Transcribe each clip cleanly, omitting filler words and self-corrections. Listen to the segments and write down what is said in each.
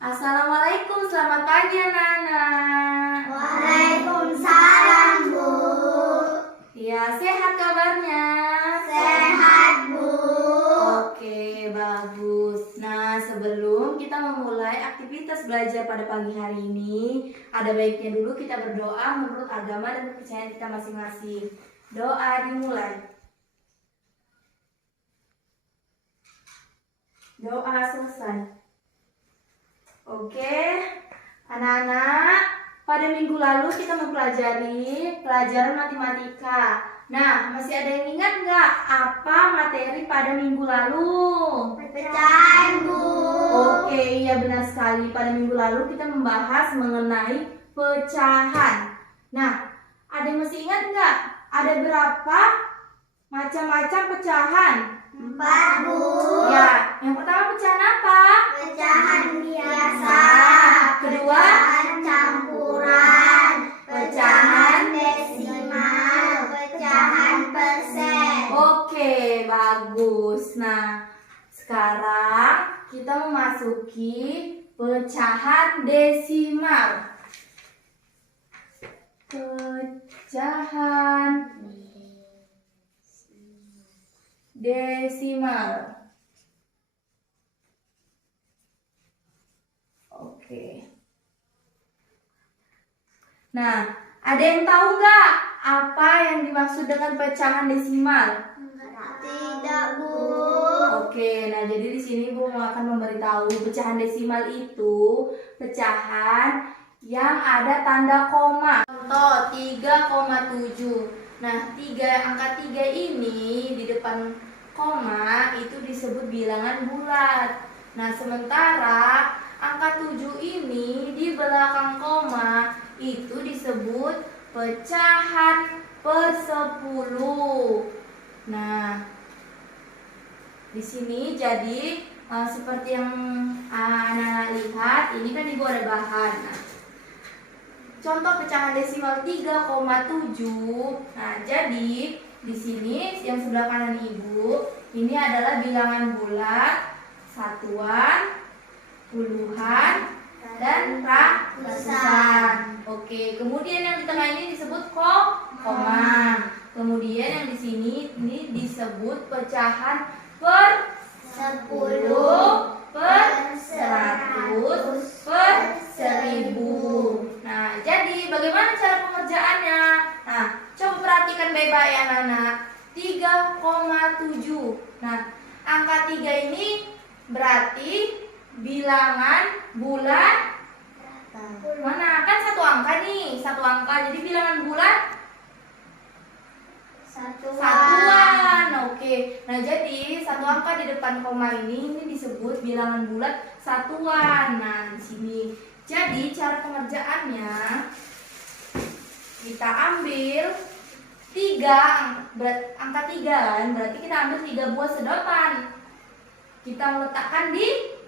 Assalamualaikum, selamat pagi anak-anak. Waalaikumsalam, Bu. Ya, sehat kabarnya? Sehat, Bu. Oke, bagus. Nah, sebelum kita memulai aktivitas belajar pada pagi hari ini, ada baiknya dulu kita berdoa menurut agama dan kepercayaan kita masing-masing. Doa dimulai. Doa selesai. Oke, anak-anak, pada minggu lalu kita mempelajari pelajaran matematika. Nah, masih ada yang ingat nggak apa materi pada minggu lalu? Pecahan, Bu. Oke, iya benar sekali. Pada minggu lalu kita membahas mengenai pecahan. Nah, ada yang masih ingat nggak? Ada berapa macam-macam pecahan? 4, Bu. Ya, yang pertama pecahan apa? Pecahan biasa. Kedua? Pecahan campuran. Pecahan desimal. Pecahan persen. Oke, bagus. Nah, sekarang kita memasuki pecahan desimal. Pecahan desimal. Oke. Nah, ada yang tahu nggak apa yang dimaksud dengan pecahan desimal? Tidak, Bu. Oke, nah jadi di sini Bu akan memberitahu pecahan desimal itu pecahan yang ada tanda koma. Contoh 3,7. Nah, angka 3 ini di depan koma itu disebut bilangan bulat. Nah, sementara angka 7 ini di belakang koma itu disebut pecahan per 10. Nah, di sini jadi seperti yang anak-anak lihat, ini kan Ibu ada bahan. Nah, contoh pecahan desimal 3,7. Nah, jadi di sini yang sebelah kanan Ibu, ini adalah bilangan bulat, satuan, puluhan, dan ratusan. Oke, kemudian yang di tengah ini disebut koma. Kemudian yang di sini ini disebut pecahan per 10, per 100, per 1000. Nah, jadi bagaimana cara pengerjaannya? Nah, coba perhatikan baik-baik ya anak-anak. 3,7. Nah, angka 3 ini berarti bilangan bulat mana? Kan satu angka nih, satu angka. Jadi bilangan bulat satuan. Oke. Nah, jadi satu angka di depan koma ini disebut bilangan bulat satuan. Nah, di sini. Jadi cara pengerjaannya kita ambil 3, angka 3 kan, berarti kita ambil 3 buah sedotan. Kita meletakkan di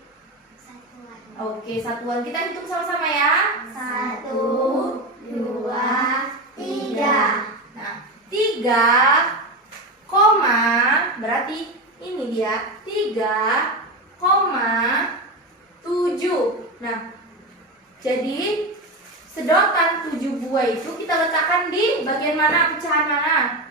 Satuan. Oke, satuan kita hitung sama-sama ya. 1, 2, 3. Nah, 3 koma berarti ini dia 3,7. Nah, jadi sedotan 7 buah itu kita letakkan di bagian mana? Pecahan mana?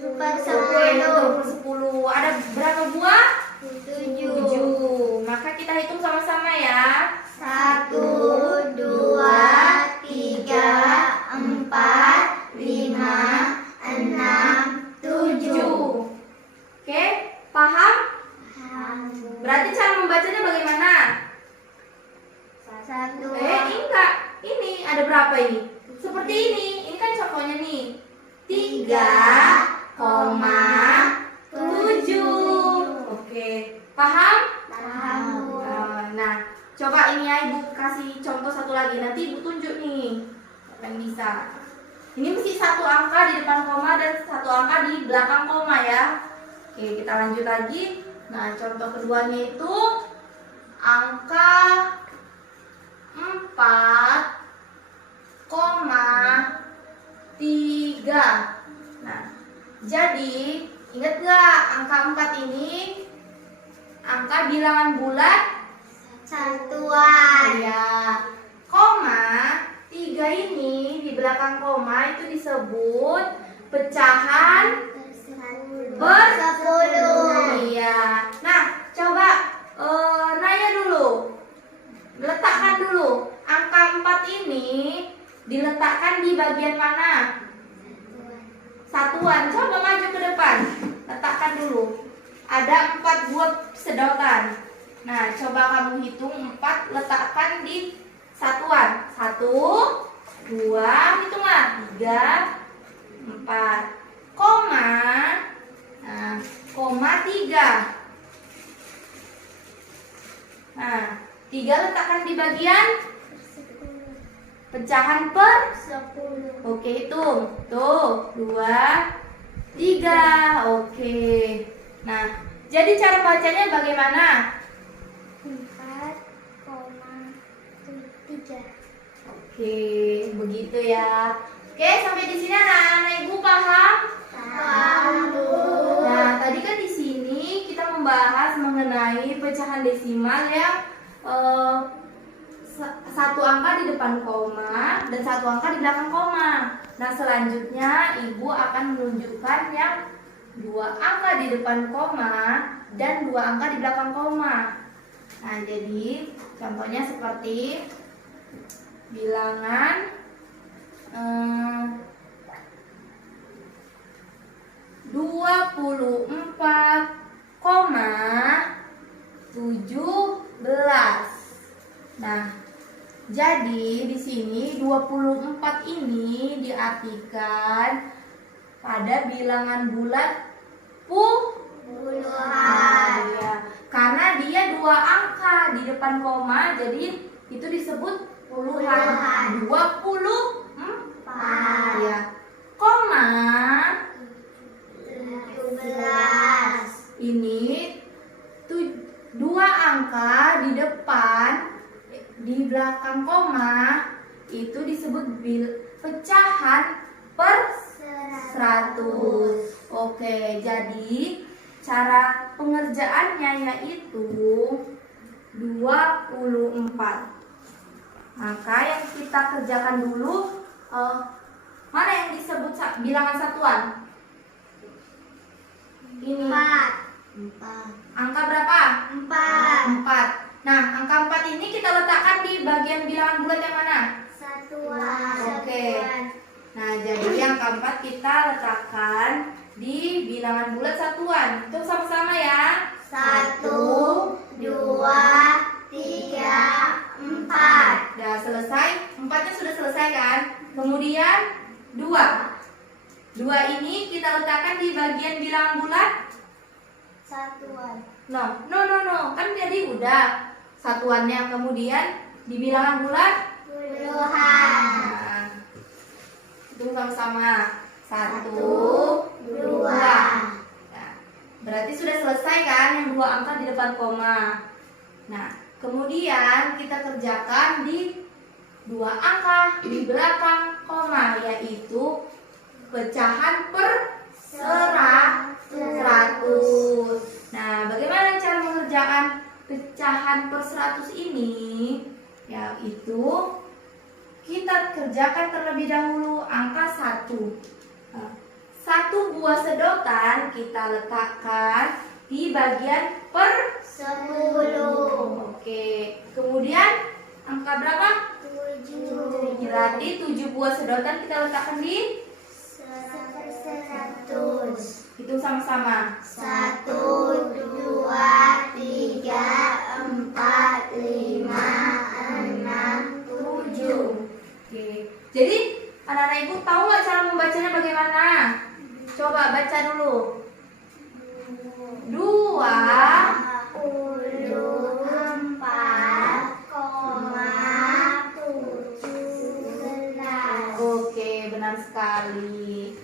Per 10. Ada berapa buah? 7. Maka kita hitung sama-sama ya. 1, 2, 3, 4, 5, 6, 7. Oke, paham? Berarti cara membacanya bagaimana? 1. Enggak. Ini ada berapa ini? Seperti ini. Ini kan contohnya nih. 3,7. Oke, paham? Paham. Nah, coba ini ya Ibu kasih contoh satu lagi. Nanti Ibu tunjuk nih. Siapa yang bisa? Ini mesti satu angka di depan koma dan satu angka di belakang koma ya. Oke, kita lanjut lagi. Nah, contoh keduanya itu angka 4,3. Nah, jadi ingat gak angka 4 ini angka bilangan bulat Satuan. Ya, koma 3 ini di belakang koma itu disebut pecahan per 10. Iya. Nah, coba nanya dulu. Letakkan dulu. Angka 4 ini diletakkan di bagian mana? Satuan. Coba maju ke depan. Letakkan dulu. Ada 4 buah sedotan. Nah, coba kamu hitung 4, letakkan di satuan. 1, 2, hitunglah. 3, 4. Koma. Nah, koma 3. Nah, 3 letakkan di bagian pecahan per 10. Oke, hitung. Tuh, 2, 3. Oke. Nah, jadi cara bacanya bagaimana? 4,3. Oke, begitu ya. Oke, sampai di sini anak-anak ibu paham? Nah, tadi kan di sini kita membahas mengenai pecahan desimal yang satu angka di depan koma dan satu angka di belakang koma. Nah, selanjutnya ibu akan menunjukkan yang 2 angka di depan koma dan 2 angka di belakang koma. Nah, jadi contohnya seperti bilangan 24,17. Nah, jadi di sini 24 ini diartikan pada bilangan bulat Puluhan. ya. Karena dia 2 angka di depan koma, jadi itu disebut puluhan. 24 ya. Koma 17. ini 2 angka di depan, di belakang koma itu disebut pecahan per 100. Oke, jadi cara pengerjaannya yaitu 24. Maka yang kita kerjakan dulu, mana yang disebut bilangan satuan? Ini. 4. Angka berapa? 4. 4. Nah, angka 4 ini kita letakkan di bagian bilangan bulat yang mana? Satuan. Oke. Nah, jadi angka 4 kita letakkan di bilangan bulat satuan. Itu sama-sama ya. 1, 2, 3, 4. Udah selesai. 4-nya sudah selesai kan? Kemudian 2. 2 ini kita letakkan di bagian bilangan bulat Satuan. no. Kan jadi udah satuannya. Kemudian di bilangan bulat Puluhan. nah, itu sama-sama 1, 2. 2. Nah, berarti sudah selesai kan yang 2 angka di depan koma. Nah, kemudian kita kerjakan di 2 angka di belakang koma, yaitu pecahan per 100. Nah, bagaimana cara mengerjakan pecahan per 100 ini? Yaitu kita kerjakan terlebih dahulu angka 1. 1 buah sedotan kita letakkan di bagian per 10. Oke. Kemudian angka berapa? 7. Berarti 7 buah sedotan kita letakkan di 100. hitung sama-sama. 1, 2, 3, 4, 5, 6, 7. Oke. Jadi anak-anak ibu tahu nggak cara membacanya bagaimana? Coba baca dulu. 24,17. Oke, benar sekali.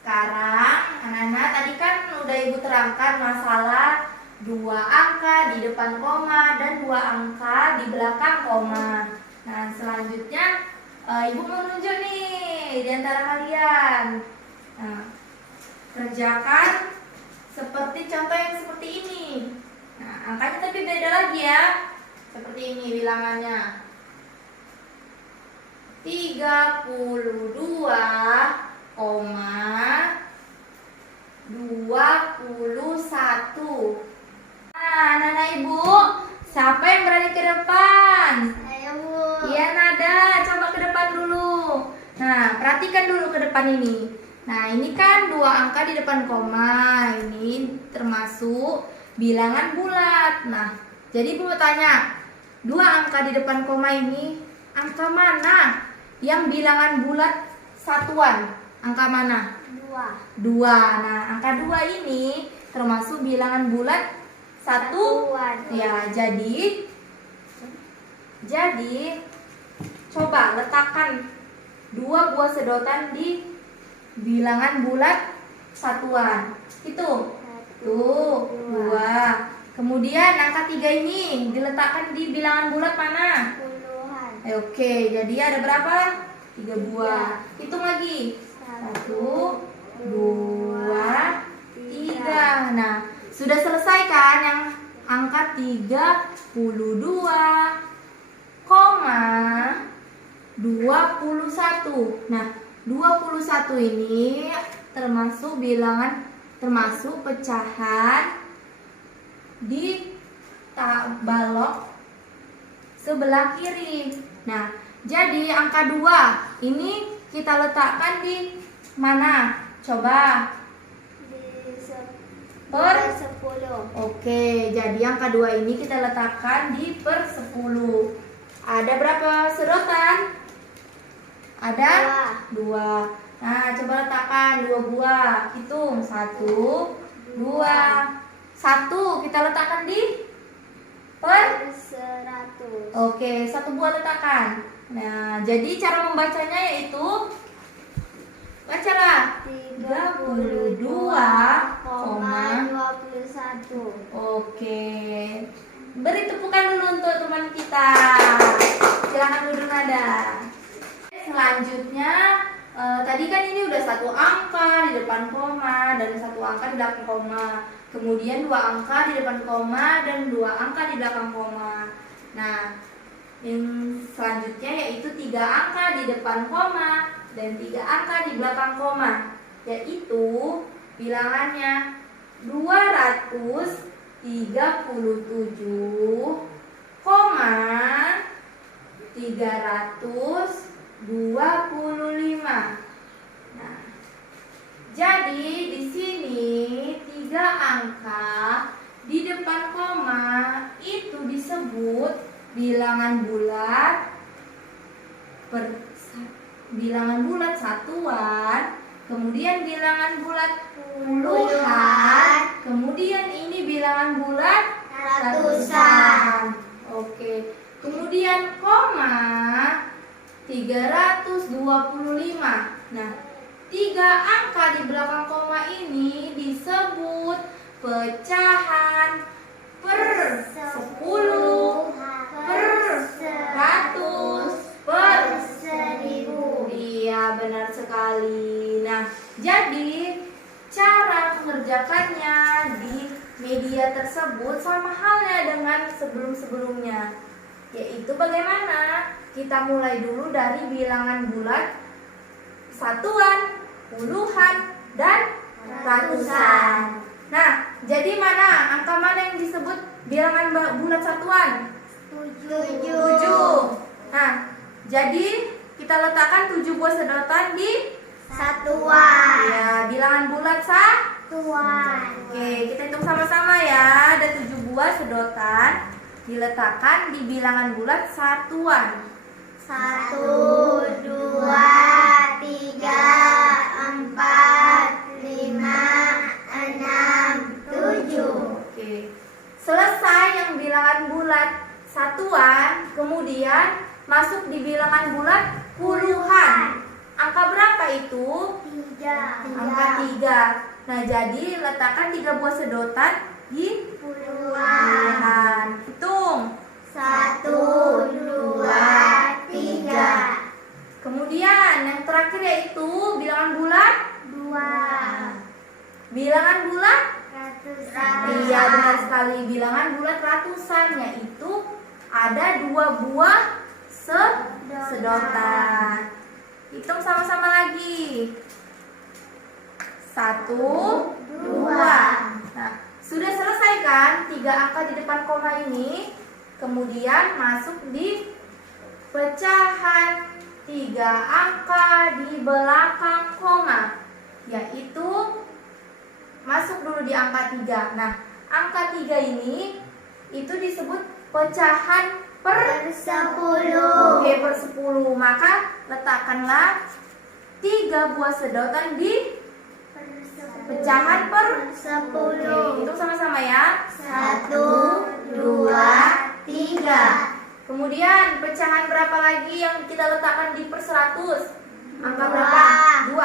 Sekarang anak-anak tadi kan udah ibu terangkan masalah 2 angka di depan koma dan 2 angka di belakang koma. Nah, selanjutnya ibu mau nunjuk nih di antara kalian. Nah, kerjakan seperti contoh yang seperti ini. Nah, angkanya tapi beda lagi ya. Seperti ini bilangannya. 32,21. Nah, anak-anak ibu, siapa yang berani ke depan? Ayo, Bu. Iya, Nada, coba ke depan dulu. Nah, perhatikan dulu ke depan ini. Nah, ini kan dua angka di depan koma. Ini termasuk bilangan bulat. Nah, jadi ibu mau tanya, dua angka di depan koma ini angka mana yang bilangan bulat satuan? Angka mana? 2. 2. Nah, angka 2 ini termasuk bilangan bulat Satuan. ya, jadi coba letakkan 2 buah sedotan di bilangan bulat satuan. Hitung. Tuh, 2. Kemudian angka 3 ini diletakkan di bilangan bulat mana? Puluhan. Oke, jadi ada berapa? 3 buah. Hitung lagi. 1, 2, 3. Nah, sudah selesai kan yang angka 32,21. Nah, 21 ini termasuk pecahan di balok sebelah kiri. Nah, jadi angka 2 ini kita letakkan di mana? Coba. Per 10. Oke, jadi angka 2 ini kita letakkan di per 10. Ada berapa sedotan? Ada 2. Nah, coba letakkan 2 buah. Hitung. 1, 2. 1 kita letakkan di per 100. Oke, 1 buah letakkan. Nah, jadi cara membacanya yaitu bacalah 32,21. Oke. Beri tepukan dulu untuk teman kita. Silakan duduk, Nada. Selanjutnya tadi kan ini udah 1 angka di depan koma dan 1 angka di belakang koma. Kemudian 2 angka di depan koma dan 2 angka di belakang koma. Nah, yang selanjutnya yaitu 3 angka di depan koma dan 3 angka di belakang koma, yaitu bilangannya 237,325. Nah, jadi di sini 3 angka di depan koma itu disebut bilangan bulat satuan, kemudian bilangan bulat puluhan, kemudian ini bilangan bulat ratusan. Oke. Kemudian koma 325. Nah, 3 angka di belakang koma ini disebut pecahan per 10, per 100, per 1000. Iya, benar sekali. Nah, jadi cara mengerjakannya di media tersebut sama halnya dengan sebelum-sebelumnya, yaitu bagaimana kita mulai dulu dari bilangan bulat satuan, puluhan, dan ratusan. Nah, jadi angka mana yang disebut bilangan bulat satuan? 7. Nah, jadi kita letakkan 7 buah sedotan di Satuan. ya bilangan bulat Satuan. Oke, kita hitung sama-sama ya. Ada 7 buah sedotan diletakkan di bilangan bulat satuan. 1, 2, 3, 4, 5, 6, 7. Oke. Selesai yang bilangan bulat satuan, kemudian masuk di bilangan bulat puluhan. Angka berapa itu? 3. Angka 3. Nah, jadi letakkan 3 buah sedotan di puluhan. Hitung. 1, 2, 3. Kemudian yang terakhir yaitu bilangan bulat. 2. Bilangan bulat? Ratusan. Iya, Iya, benar sekali. Bilangan bulat ratusan, yaitu ada 2 buah sedotan. Hitung sama-sama lagi. 1, 2. Nah, sudah selesai kan 3 angka di depan koma ini? Kemudian masuk di pecahan 3 angka di belakang koma, yaitu masuk dulu di angka 3. Nah, angka 3 ini itu disebut pecahan per 10. Oke, per 10. Maka letakkanlah 3 buah sedotan di pecahan per 10. Oke, hitung sama-sama ya. 1, 2, 3. Kemudian pecahan berapa lagi yang kita letakkan di per 100? Angka berapa? 2.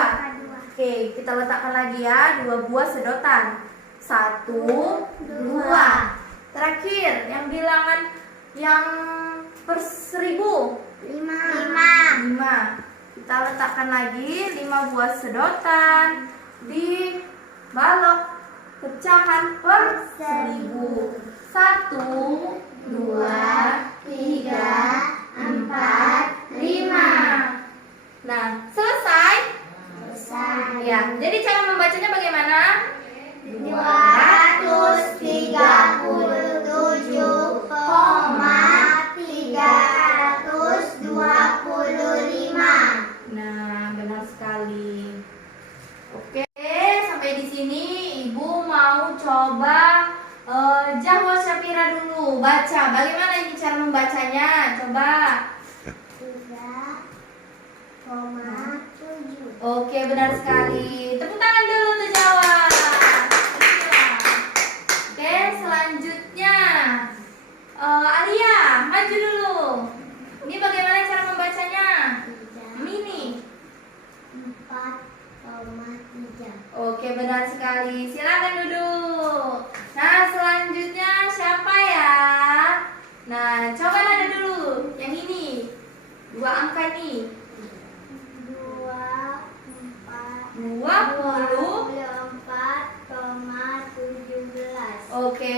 Oke, kita letakkan lagi ya 2 buah sedotan. 1, 2. Terakhir, yang bilangan yang per 1000. 5. Kita letakkan lagi 5 buah sedotan di balok pecahan per 1000. 1, 2, 3, 4, 5. Nah, selesai? Ya, jadi cara membacanya bagaimana? 237,325. Nah, benar sekali. Oke, sampai di sini Ibu mau coba Jahwa Syafira dulu. Baca, bagaimana ini cara membacanya? Coba. 3,7. Oke, benar sekali. Tepuk tangan dulu untuk Jawa. Oke, selanjutnya Alia, maju dulu. Ini bagaimana cara membacanya? Mini. 4,3. Oke, benar sekali. Silakan duduk. Nah, selanjutnya siapa ya? Nah, coba nada dulu. Yang ini. 2 angka ini. 24,17. Oke.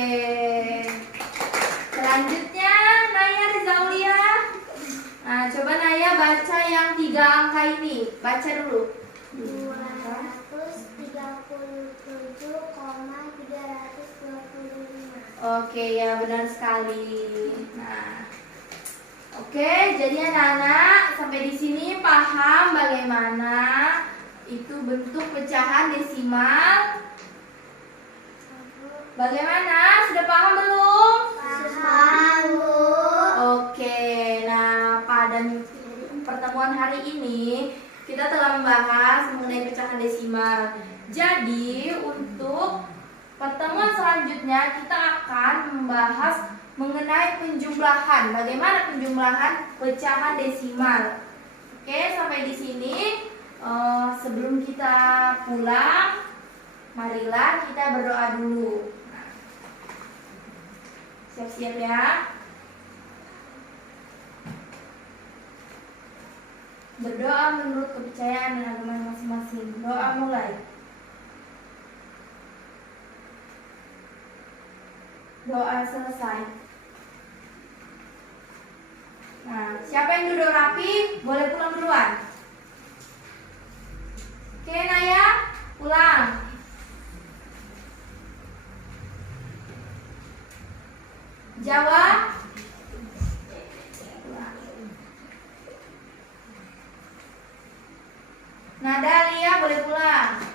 Selanjutnya Naya Rizaulia. Nah, coba Naya baca yang 3 angka ini. Baca dulu. 237,325. Oke, ya benar sekali. Nah, oke, jadi anak-anak sampai di sini paham bagaimana itu bentuk pecahan desimal. Bagaimana? Sudah paham belum? Paham, Bu. Oke, nah pada pertemuan hari ini kita telah membahas mengenai pecahan desimal. Jadi untuk pertemuan selanjutnya kita akan membahas mengenai penjumlahan. Bagaimana penjumlahan pecahan desimal? Oke, sampai di sini. Sebelum kita pulang, marilah kita berdoa dulu. Siap-siap ya. Berdoa menurut kepercayaan dan agama masing-masing. Doa mulai. Doa selesai. Nah, siapa yang duduk rapi boleh pulang duluan. Oke, Naya, pulang. Jawa, pulang. Nada, Lia, boleh pulang.